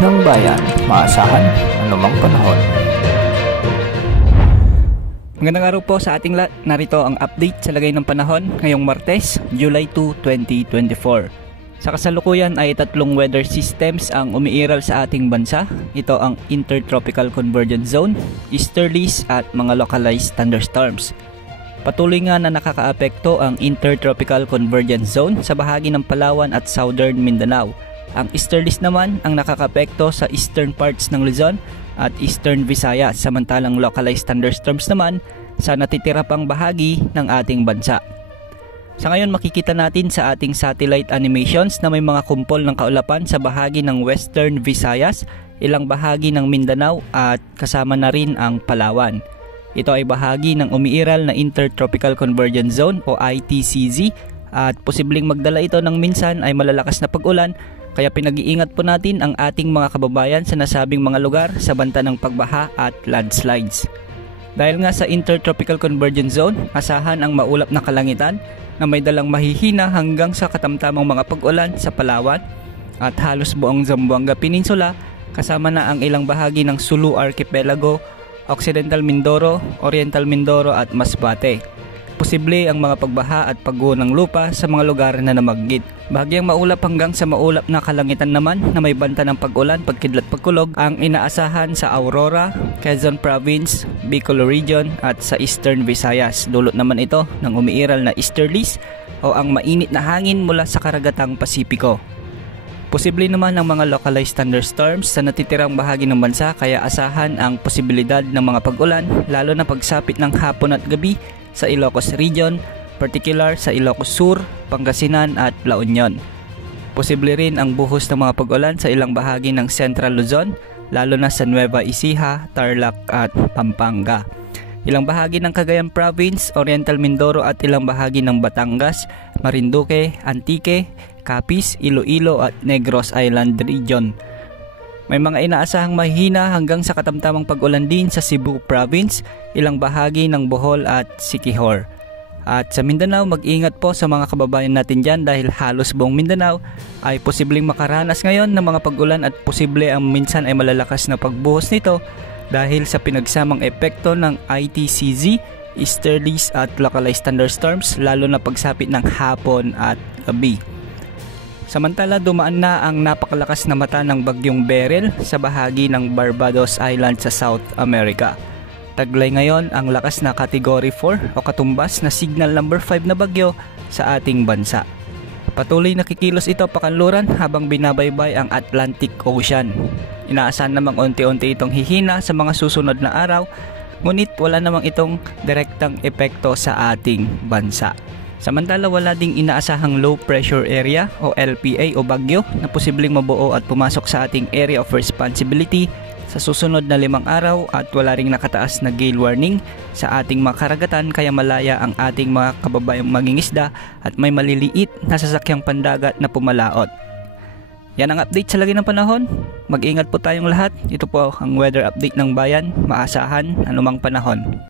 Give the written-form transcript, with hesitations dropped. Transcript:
ng bayan, maasahan anumang panahon. Magandang araw po sa ating lahat. Narito ang update sa lagay ng panahon ngayong Martes, July 2, 2024. Sa kasalukuyan ay tatlong weather systems ang umiiral sa ating bansa. Ito ang Intertropical Convergence Zone, Easterlies at mga localized thunderstorms. Patuloy nga na nakakaapekto ang Intertropical Convergence Zone sa bahagi ng Palawan at Southern Mindanao. Ang Easterlies naman ang nakakaapekto sa eastern parts ng Luzon at Eastern Visayas, samantalang localized thunderstorms naman sa natitira pang bahagi ng ating bansa. Sa ngayon makikita natin sa ating satellite animations na may mga kumpol ng kaulapan sa bahagi ng Western Visayas, ilang bahagi ng Mindanao at kasama na rin ang Palawan. Ito ay bahagi ng umiiral na Intertropical Convergence Zone o ITCZ at posibleng magdala ito ng minsan ay malalakas na pag-ulan, kaya pinag-iingat po natin ang ating mga kababayan sa nasabing mga lugar sa banta ng pagbaha at landslides. Dahil nga sa Intertropical Convergence Zone, asahan ang maulap na kalangitan na may dalang mahihina hanggang sa katamtamang mga pag-ulan sa Palawan at halos buong Zamboanga Peninsula, kasama na ang ilang bahagi ng Sulu Archipelago, Occidental Mindoro, Oriental Mindoro at Masbate. Posible ang mga pagbaha at pagguho ng lupa sa mga lugar na namaggit. Bahagyang maulap hanggang sa maulap na kalangitan naman na may banta ng pag-ulan, pagkidlat, pagkulog ang inaasahan sa Aurora, Quezon Province, Bicol Region at sa Eastern Visayas. Dulot naman ito ng umiiral na easterlies o ang mainit na hangin mula sa karagatang Pasipiko. Posible naman ang mga localized thunderstorms sa natitirang bahagi ng bansa, kaya asahan ang posibilidad ng mga pag-ulan lalo na pagsapit ng hapon at gabi sa Ilocos Region, particular sa Ilocos Sur, Pangasinan at La Union. Posible rin ang buhos ng mga pag-ulan sa ilang bahagi ng Central Luzon, lalo na sa Nueva Ecija, Tarlac at Pampanga. Ilang bahagi ng Cagayan Province, Oriental Mindoro at ilang bahagi ng Batangas, Marinduque, Antique, Capiz, Iloilo at Negros Island Region. May mga inaasahang mahina hanggang sa katamtamang pag-ulan din sa Cebu Province, ilang bahagi ng Bohol at Siquijor. At sa Mindanao, mag-ingat po sa mga kababayan natin dyan dahil halos buong Mindanao ay posibleng makaranas ngayon ng mga pag-ulan at posible ang minsan ay malalakas na pagbuhos nito dahil sa pinagsamang epekto ng ITCZ, easterlies at localized thunderstorms lalo na pagsapit ng hapon at gabi. Samantala, dumaan na ang napakalakas na mata ng bagyong Beryl sa bahagi ng Barbados Island sa South America. Taglay ngayon ang lakas na Category 4 o katumbas na signal number 5 na bagyo sa ating bansa. Patuloy na kikilos ito pakanluran habang binabaybay ang Atlantic Ocean. Inaasahan namang unti-unti itong hihina sa mga susunod na araw, ngunit wala namang itong direktang epekto sa ating bansa. Samantala, wala ding inaasahang low pressure area o LPA o bagyo na posibleng mabuo at pumasok sa ating area of responsibility sa susunod na 5 araw at wala ring nakataas na gale warning sa ating mga karagatan, kaya malaya ang ating mga kababayang mangingisda at may maliliit na sasakyang pandagat na pumalaot. Yan ang update sa lagay ng panahon. Mag-ingat po tayong lahat. Ito po ang weather update ng bayan, maasahan anumang panahon.